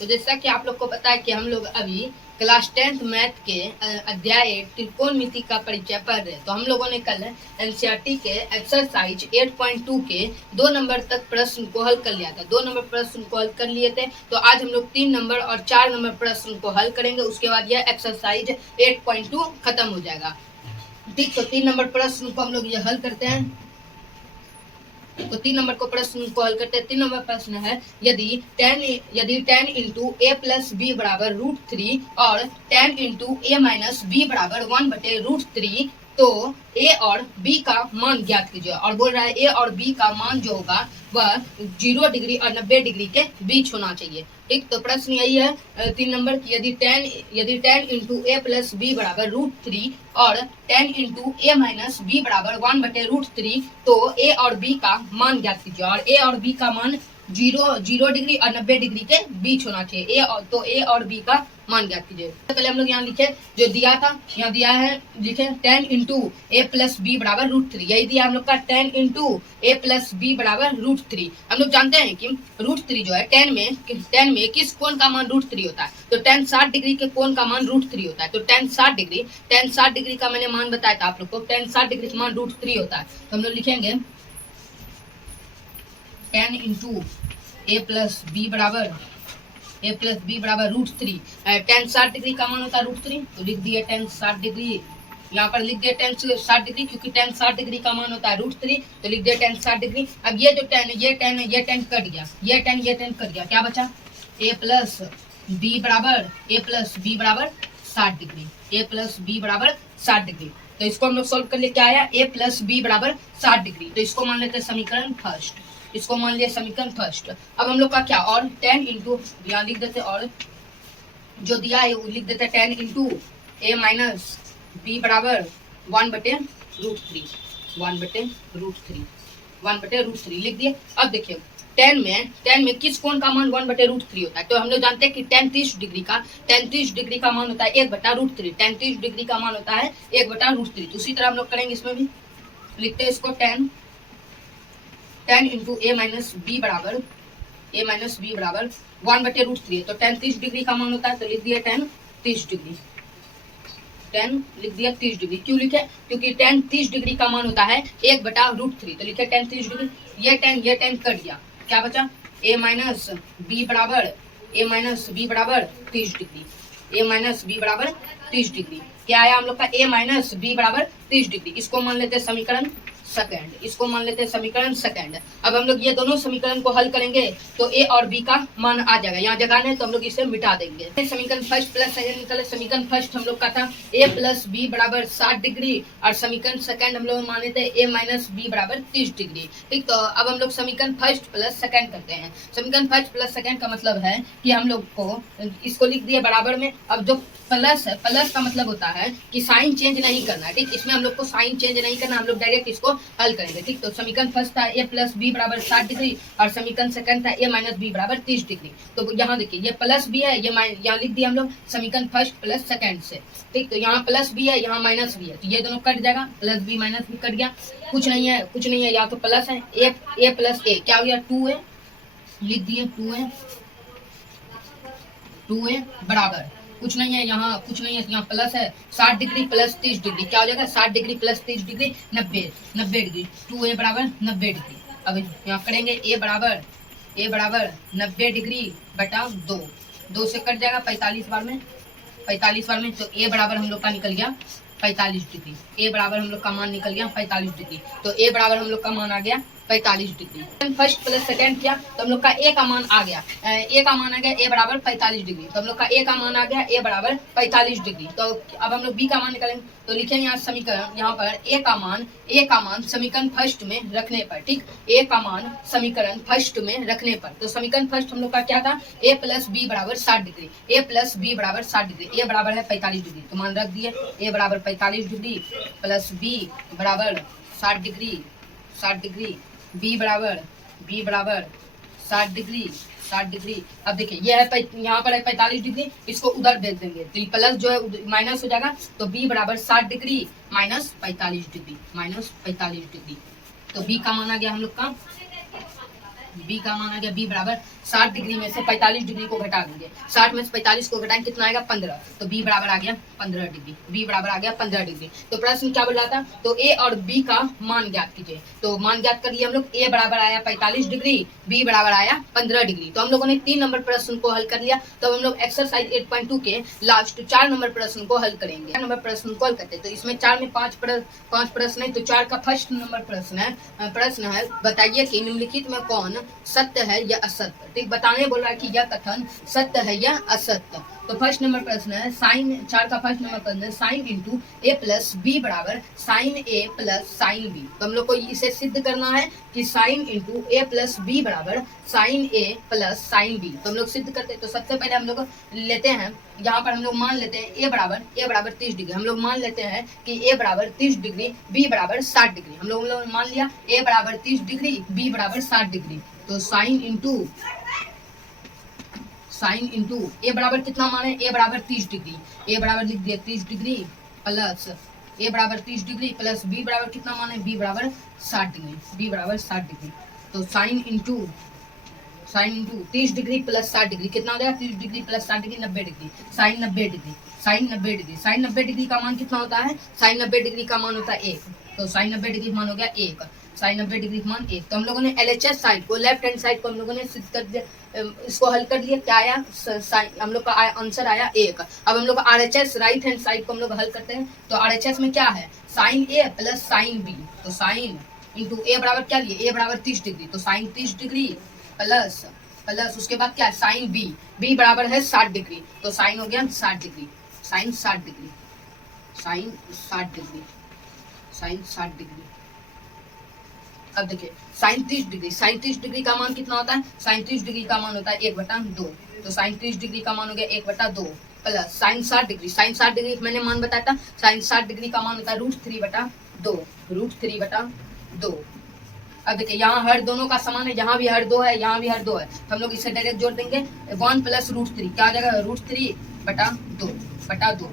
तो जैसा कि आप लोग को पता है कि हम लोग अभी क्लास 10th मैथ के अध्याय त्रिकोणमिति का परिचय पढ़ रहे हैं। तो हम लोगों ने कल एनसीईआरटी के एक्सरसाइज 8.2 के 2 नंबर तक प्रश्न को हल कर लिया था। 2 नंबर प्रश्न को हल कर लिए थे। तो आज हम लोग 3 नंबर और 4 नंबर प्रश्न को हल करेंगे। उसके बाद यह एक्सरसाइज 8.2 खत्म हो जाएगा। ठीक, तो 3 नंबर प्रश्न को हम लोग ये हल करते हैं। तो 3 नंबर को प्रश्न को हल करते हैं। 3 नंबर प्रश्न है, यदि 10 इंटू ए प्लस बी बराबर √3 और 10 इंटू ए माइनस बी बराबर 1/√3 तो ए और बी का मान ज्ञात कीजिए। और बोल रहा है ए और बी का मान जो होगा वह 0 डिग्री और 90 डिग्री के बीच होना चाहिए। ठीक, तो प्रश्न यही है 3 नंबर की, यदि 10 इंटू ए प्लस बी बराबर √3 और 10 इंटू ए माइनस बी बराबर 1/√3 तो ए और बी का मान ज्ञात कीजिए। और ए और बी का मान 0 डिग्री और 90 डिग्री के बीच होना चाहिए। ए और बी का मान ज्ञात कीजिए। तो पहले हम लोग यहाँ लिखे जो दिया था, यहाँ दिया है, लिखे 10 इंटू ए प्लस बी बराबर √3, यही दिया हम लोग का 10 इंटू ए प्लस बी बराबर √3। हम लोग जानते हैं कि √3 जो है 10 में किस कोण का मान √3 होता है। तो 10 60 डिग्री के कोण का मान √3 होता है। तो 10 60 डिग्री का मैंने मान बताया था आप लोग को, 10 60 डिग्री का मान √3 होता है। तो हम लोग लिखेंगे 10 इंटू ए प्लस बी बराबर √3। 10 60 डिग्री का मान होता है √3, तो लिख दिए 10 60 डिग्री। यहाँ पर लिख दिए 10 60 डिग्री, क्योंकि 10 60 डिग्री का मान होता है √3, तो लिख दिए 10 60 डिग्री। अब ये जो 10 ये 10 कट गया, ये 10 कट गया, क्या बचा? ए प्लस बी बराबर 60 डिग्री। ए प्लस बी बराबर 60 डिग्री। तो इसको हम लोग सोल्व कर लिए, क्या आया? ए प्लस बी बराबर 60 डिग्री। तो इसको मान लेते हैं समीकरण फर्स्ट, इसको मान लिया समीकरण फर्स्ट। अब हम लोग का क्या, और 10 इंटू यहाँ लिख देते, और जो दिया है वो लिख देते 10 इंटू ए माइनस बी बराबर 1/√3 लिख दिए। अब देखिए 10 में किस कोण का मान 1/√3 होता है। तो हम लोग जानते हैं कि 10 30 डिग्री का मान होता है 1/√3। 10 30 डिग्री का मान होता है 1/√3। तो उसी तरह हम लोग करेंगे, इसमें भी लिखते हैं इसको 10 इंटू ए माइनस बी बराबर 1/√3। तो 10 30 डिग्री का मान होता है, तो लिख दिया 10 30 डिग्री। 10 लिख दिया 30 डिग्री। क्यों लिखे? क्योंकि 10 30 डिग्री का मान होता है 1/√3। तो लिखे 10 30 डिग्री। ये 10 कट गया, क्या बचा? ए माइनस बी बराबर 30 डिग्री। ए माइनस बी बराबर 30 डिग्री। क्या आया हम लोग का? ए माइनस बी बराबर 30 डिग्री। इसको मान लेते हैं समीकरण सेकंड। अब हम लोग ये दोनों समीकरण को हल करेंगे तो ए और बी का मान आ जाएगा। यहाँ जगह है तो हम लोग इसे मिटा देंगे। समीकरण फर्स्ट प्लस सेकंड निकले। समीकरण फर्स्ट हम लोग का था ए प्लस बी बराबर 60 डिग्री, और समीकरण सेकंड हम लोग माने थे ए माइनस बी बराबर 30 डिग्री। ठीक, तो अब हम लोग समीकरण फर्स्ट प्लस सेकंड करते हैं। समीकरण फर्स्ट प्लस सेकंड का मतलब है कि हम लोग को इसको लिख दिया बराबर में। अब जो प्लस है, प्लस का मतलब होता है कि साइन चेंज नहीं करना है। ठीक, इसमें हम लोग को साइन चेंज नहीं करना, हम लोग डायरेक्ट इसको हल करेंगे। ठीक, तो समीकरण फर्स्ट था ए प्लस बी बराबर 60 डिग्री, और समीकरण सेकंड था ए माइनस बी बराबर 30 डिग्री। तो यहाँ देखिए ये प्लस भी है, ये यहाँ लिख दिया हम लोग समीकरण फर्स्ट प्लस सेकंड से। ठीक, तो यहाँ प्लस भी है, यहाँ माइनस भी है, तो ये दोनों कट जाएगा, प्लस बी माइनस भी कट गया। कुछ नहीं है, यहाँ तो प्लस है। ए प्लस ए क्या हो गया? 2a, लिख दिए 2a बराबर कुछ नहीं है, यहाँ प्लस है। 60 डिग्री प्लस 30 डिग्री क्या हो जाएगा? 60 degree plus 30 degree 90 degree. 2a बराबर 90 डिग्री। अब यहाँ करेंगे ए बराबर 90 डिग्री बटा 2 से कट जाएगा 45 बार में। तो ए बराबर हम लोग का निकल गया 45 डिग्री। ए बराबर हम लोग का मान निकल गया 45 डिग्री। तो ए बराबर हम लोग का मान आ गया 45 डिग्री। फर्स्ट प्लस सेकंड किया तो हम लोग का ए का मान आ गया, ए बराबर 45 डिग्री। तो हम लोग का ए का मान आ गया ए बराबर 45 डिग्री। तो अब हम लोग बी का मान निकालेंगे, तो लिखेंगे यहाँ समीकरण, यहाँ पर ए का मान समीकरण फर्स्ट में रखने पर। ठीक, ए का मान समीकरण फर्स्ट में रखने पर। तो समीकरण फर्स्ट हम लोग का क्या था? ए प्लस बी बराबर 60 डिग्री। ए बराबर है 45 डिग्री, तो मान रख दिए ए बराबर 45 डिग्री प्लस बी बराबर 60 डिग्री, बी बराबर 60 डिग्री। अब देखिए ये है, यहाँ पर है 45 डिग्री, इसको उधर भेज देंगे तो ये प्लस जो है माइनस हो जाएगा। तो बी बराबर 60 डिग्री माइनस 45 डिग्री। तो बी का मान आ गया हम लोग का, बी बराबर 60 डिग्री में से 45 डिग्री को घटा देंगे, 60 में से 45 को घटाएंगे कितना आएगा 15, तो बी बराबर आ गया 15 डिग्री, बी बराबर आ गया 15 डिग्री। तो प्रश्न क्या बोल रहा था, तो ए और बी का मान ज्ञात कीजिए, तो मान ज्ञात कर लिया हम लोग, ए बराबर आया 45 डिग्री, बी बराबर आया 15 डिग्री। तो हम लोगों ने 3 नंबर प्रश्न को हल कर लिया। तो हम लोग एक्सरसाइज 8.2 के लास्ट 4 नंबर प्रश्न को हल करेंगे। 4 नंबर प्रश्न को हल करते हैं, तो इसमें 4 में 5 प्रश्न है, तो 4 का फर्स्ट नंबर प्रश्न है बताइए कि निम्नलिखित में कौन सत्य है या असत्य। ठीक, बताने बोल रहा है कि यह कथन सत्य है या असत्य। तो फर्स्ट नंबर प्रश्न है साइन, 4 का फर्स्ट नंबर प्रश्न है साइन इंटू ए प्लस बी बराबर साइन ए प्लस साइन बी। तो हम लोग को इसे सिद्ध करना है कि साइन इंटू ए प्लस बी बराबर साइन ए प्लस साइन बी। तो हम लोग सिद्ध करते हैं। तो सबसे पहले हम लोग लेते हैं, यहाँ पर हम लोग मान लेते हैं ए बराबर 30 डिग्री। हम लोग मान लेते हैं कि ए बराबर 30 डिग्री, बी बराबर 60 डिग्री। हम लोग मान लिया ए बराबर 30 डिग्री, बी बराबर 60 डिग्री। तो साइन इंटू ए बराबर कितना माने, ए बराबर 30 डिग्री, ए बराबर लिख दिया 30 डिग्री प्लस ए बराबर 30 डिग्री प्लस बी बराबर कितना माने, बी बराबर 60 डिग्री, बी बराबर 60 डिग्री। तो sine into 30 degree plus 60 degree कितना हो जाएगा, 30 degree plus 60 degree 90 degree, sine 90 degree, sine 90 degree. Sine 90 degree का मान कितना होता है, साइन 90 डिग्री का मान होता है 1। तो साइन 90 डिग्री मान हो गया 1, साइन 90 डिग्री मान 1। तो हम लोगों ने LHS साइड को, लेफ्ट हैंड साइड को हम लोगों ने सिद्ध कर दिया, इसको हल कर लिया। क्या आया, हम लोग का आंसर आया 1। अब हम लोग RHS राइट हैंड साइड को हम लोग हल करते हैं। तो RHS में क्या है, साइन ए प्लस साइन बी। तो साइन इंटू ए बराबर क्या लिए, ए बराबर 30 डिग्री, तो साइन 30 डिग्री प्लस उसके बाद क्या है साइन बी, बी बराबर है 60 डिग्री। तो साइन हो गया 60 degree, sine 60 degree, sine 60 degree, sine 60 degree. अब देखिए साइन 30 डिग्री, साइन 30 डिग्री का मान कितना होता है, साइन 30 डिग्री का मान होता है 1/2। तो साइन 30 डिग्री का मान हो गया 1/2 plus sine 60 degree, sine 60 degree मैंने मान बताया था, साइन 60 डिग्री का मान होता है √3/2, √3/2। अब देखिए यहाँ हर दोनों का समान है, यहाँ भी हर 2 है, यहाँ भी हर 2 है, तो हम लोग इसे डायरेक्ट जोड़ देंगे 1 प्लस √3 क्या आ जाएगा, √3/2।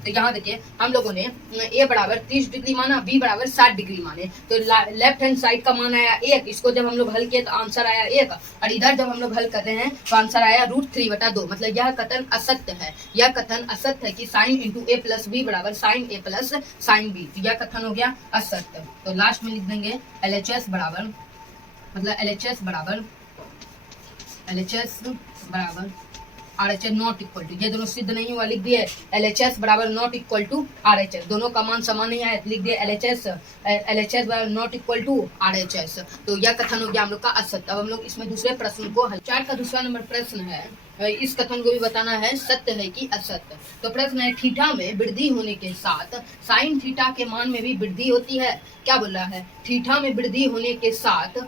तो यहाँ देखिए हम लोगों ने ए बराबर 30 डिग्री माना, बी बराबर 60 डिग्री माने। तो लेफ्ट हैंड साइड का मान आया 1, इसको जब हम लोग हल किए तो आंसर आया 1, और इधर जब हम लोग हल कर रहे हैं तो आंसर आया √3/2। मतलब यह कथन असत्य है, यह कथन असत्य है कि साइन इंटू ए प्लस बी बराबर साइन ए प्लस साइन बी। तो यह कथन हो गया असत्य। तो लास्ट में लिख देंगे LHS बराबर, मतलब LHS बराबर RHS नॉट इक्वल टू, ये दोनों सिद्ध नहीं हुआ, लिख दिए LHS बराबर नॉट इक्वल टू RHS, दोनों का मान समान नहीं आया, लिख दिए LHS बराबर नॉट इक्वल टू RHS। तो यह कथन हो गया हम लोग का असत्य। अब हम लोग इसमें दूसरे प्रश्न को हल, 4 का दूसरा नंबर प्रश्न है, इस कथन को भी बताना है सत्य है कि असत्य। तो प्रश्न है थीटा में वृद्धि होने के साथ साइन थीटा के मान में भी वृद्धि होती है। क्या बोल रहा है, थीटा में वृद्धि होने के साथ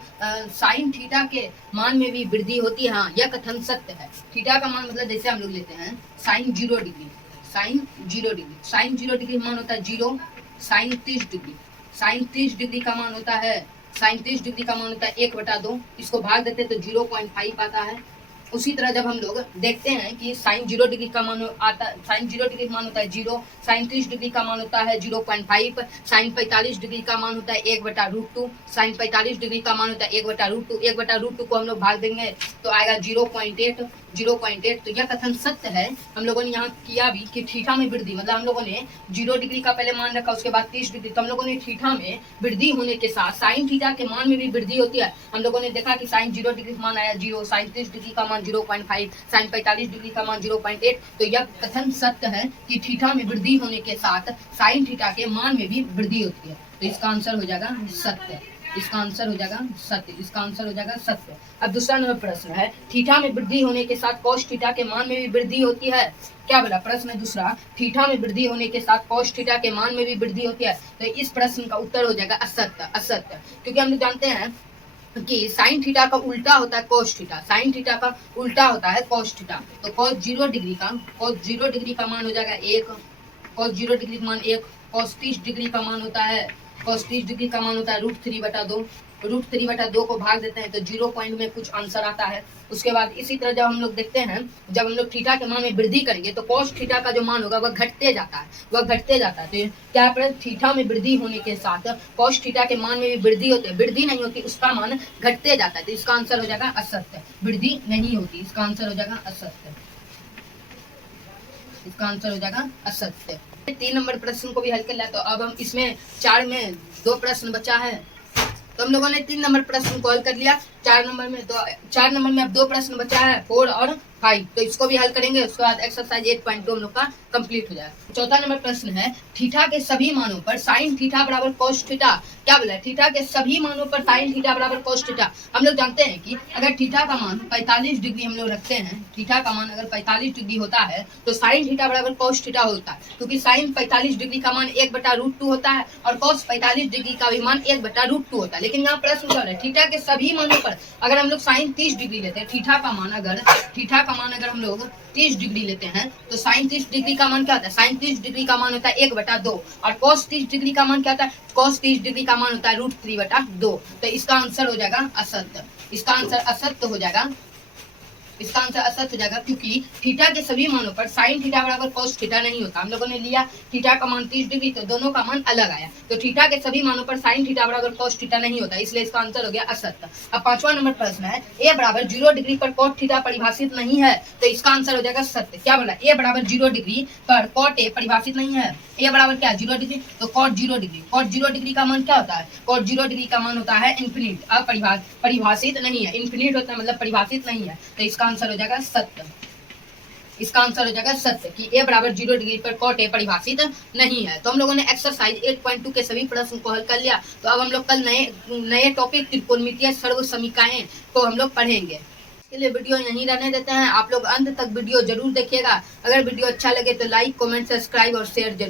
साइन थीटा के मान में भी वृद्धि होती है। हाँ, यह कथन सत्य है। थीटा का मान मतलब जैसे हम लोग लेते हैं sine 0 degree, sine 0 degree, sine 0 degree मान होता है 0, साइन 30 डिग्री, साइन 30 डिग्री का मान होता है, साइन 30 डिग्री का मान होता है 1/2, इसको भाग देते हैं तो 0.5 आता है। उसी तरह जब हम लोग देखते हैं कि साइन 0 डिग्री का मान आता है, साइन 0 डिग्री का मान होता है 0, साइन 30 डिग्री का मान होता है 0.5, साइन 45 डिग्री का मान होता है 1/√2, साइन 45 डिग्री का मान होता है 1/√2, 1/√2 को हम लोग भाग देंगे तो आएगा 0.8। तो यह कथन सत्य है। हम लोगों ने यहाँ किया भी कि थीटा में वृद्धि, मतलब हम लोगों ने 0 डिग्री का पहले मान रखा, उसके बाद 30 डिग्री। तो हम लोगों ने थीटा में वृद्धि होने के साथ साइन थीटा के मान में भी वृद्धि होती है। हम लोगों ने देखा कि साइन 0 डिग्री का मान आया 0, साइन 30 डिग्री का मान 0.5, साइन 45 डिग्री का मान 0.8। तो यह कथन सत्य है कि थीटा में वृद्धि होने के साथ साइन थीटा के मान में भी वृद्धि होती है। तो इसका आंसर हो जाएगा सत्य, इसका आंसर हो जाएगा सत्य, इसका आंसर हो जाएगा सत्य। अब दूसरा नंबर प्रश्न है थीटा में वृद्धि होने के साथ कॉस थीटा के मान में भी वृद्धि होती है। क्या बोला, प्रश्न दूसरा, थीटा में वृद्धि होने के साथ कॉस थीटा के मान में भी वृद्धि होती है। तो इस प्रश्न का उत्तर हो जाएगा असत्य, क्योंकि हम लोग जानते हैं कि साइन थीटा का उल्टा होता है कॉस थीटा, साइन थीटा का उल्टा होता है कॉस थीटा। तो कॉस 0 डिग्री का मान हो जाएगा 1, कॉस 0 डिग्री का मान 1, कॉस 30 डिग्री का मान होता है, cos 30 डिग्री का मान होता है √3/2, √3/2 को भाग देते हैं तो 0 पॉइंट में कुछ आंसर आता है। उसके बाद इसी तरह जब हम लोग देखते हैं, जब हम लोग थीटा के मान में वृद्धि करेंगे तो cos थीटा का जो मान होगा वह घटते जाता है, तो क्या पर थीटा में वृद्धि होने के साथ cos थीटा के मान में भी वृद्धि होती है, वृद्धि नहीं होती, उसका मान घटते जाता है। तो इसका आंसर हो जाएगा असत्य, वृद्धि नहीं होती, इसका आंसर हो जाएगा असत्य, इसका आंसर हो जाएगा असत्य। 3 नंबर प्रश्न को भी हल कर लिया। तो अब हम इसमें 4 में 2 प्रश्न बचा है, तो हम लोगों ने 3 नंबर प्रश्न को हल कर लिया। 4 नंबर में तो 4 नंबर में अब 2 प्रश्न बचा है, 4 और 5, तो इसको भी हल करेंगे। उसके बाद एक्सरसाइज 8.2 हम लोग का कंप्लीट हो जाएगा। चौथा नंबर प्रश्न है थीटा के सभी मानों पर साइन थीटा बराबर cos थीटा। क्या बोला है? थीटा के सभी मानों पर साइन थीटा बराबर cos थीटा। हम लोग जानते हैं कि अगर थीटा का मान 45 डिग्री हम लोग रखते हैं, थीटा का मान अगर 45 डिग्री होता है तो साइन थीटा बराबर cos थीटा होता है, क्योंकि साइन 45 डिग्री का मान 1/√2 होता है और cos 45 डिग्री का भी मान 1/√2 होता है। लेकिन यहाँ प्रश्न क्या है, थीटा के सभी मानों पर अगर हम लोग साइन 30 डिग्री लेते हैं, थीटा का मान अगर हम लोग 30 डिग्री लेते हैं तो साइन 30 डिग्री का मान क्या होता है? साइन 30 डिग्री का मान होता है 1/2 और cos 30 डिग्री का मान क्या होता है? cos 30 डिग्री का मान होता है √3/2। तो इसका आंसर हो जाएगा असत्य, इसका आंसर असत्य हो जाएगा, इसका आंसर असत्य हो जाएगा, क्योंकि थीटा के सभी मानों पर साइन थीटा बराबर cos थीटा नहीं होता। हम लोगों ने लिया थीटा का मान 30 डिग्री, तो दोनों का मान अलग आया, तो थीटा के सभी मानों पर साइन थीटा बराबर cos थीटा नहीं होता, इसलिए इसका आंसर हो गया असत्य। अब 5वां नंबर प्रश्न है a बराबर 0 डिग्री पर cot थीटा परिभाषित नहीं है, तो इसका आंसर हो जाएगा सत्य। क्या बोला? a बराबर 0 डिग्री पर cot a परिभाषित नहीं है। a बराबर क्या? 0 डिग्री, तो cot 0 डिग्री, cot 0 डिग्री का मान क्या होता है? cot 0 डिग्री का मान होता है इन्फिनिट, परिभाषित नहीं है, इन्फिनिट होता है मतलब परिभाषित नहीं है, तो इसका आंसर हो जाएगा सत्य, इसका आंसर हो जाएगा सत्य कि a बराबर 0 डिग्री पर cot a परिभाषित नहीं है। तो हम लोगों ने एक्सरसाइज 8.2 के सभी प्रश्न को हल कर लिया। तो अब हम लोग कल नए टॉपिक त्रिकोणमितीय सर्व समीकरण को हम लोग पढ़ेंगे। इसके लिए वीडियो यहीं रहने देते हैं, आप लोग अंत तक वीडियो जरूर देखिएगा। अगर वीडियो अच्छा लगे तो लाइक, कमेंट, सब्सक्राइब और शेयर जरूर।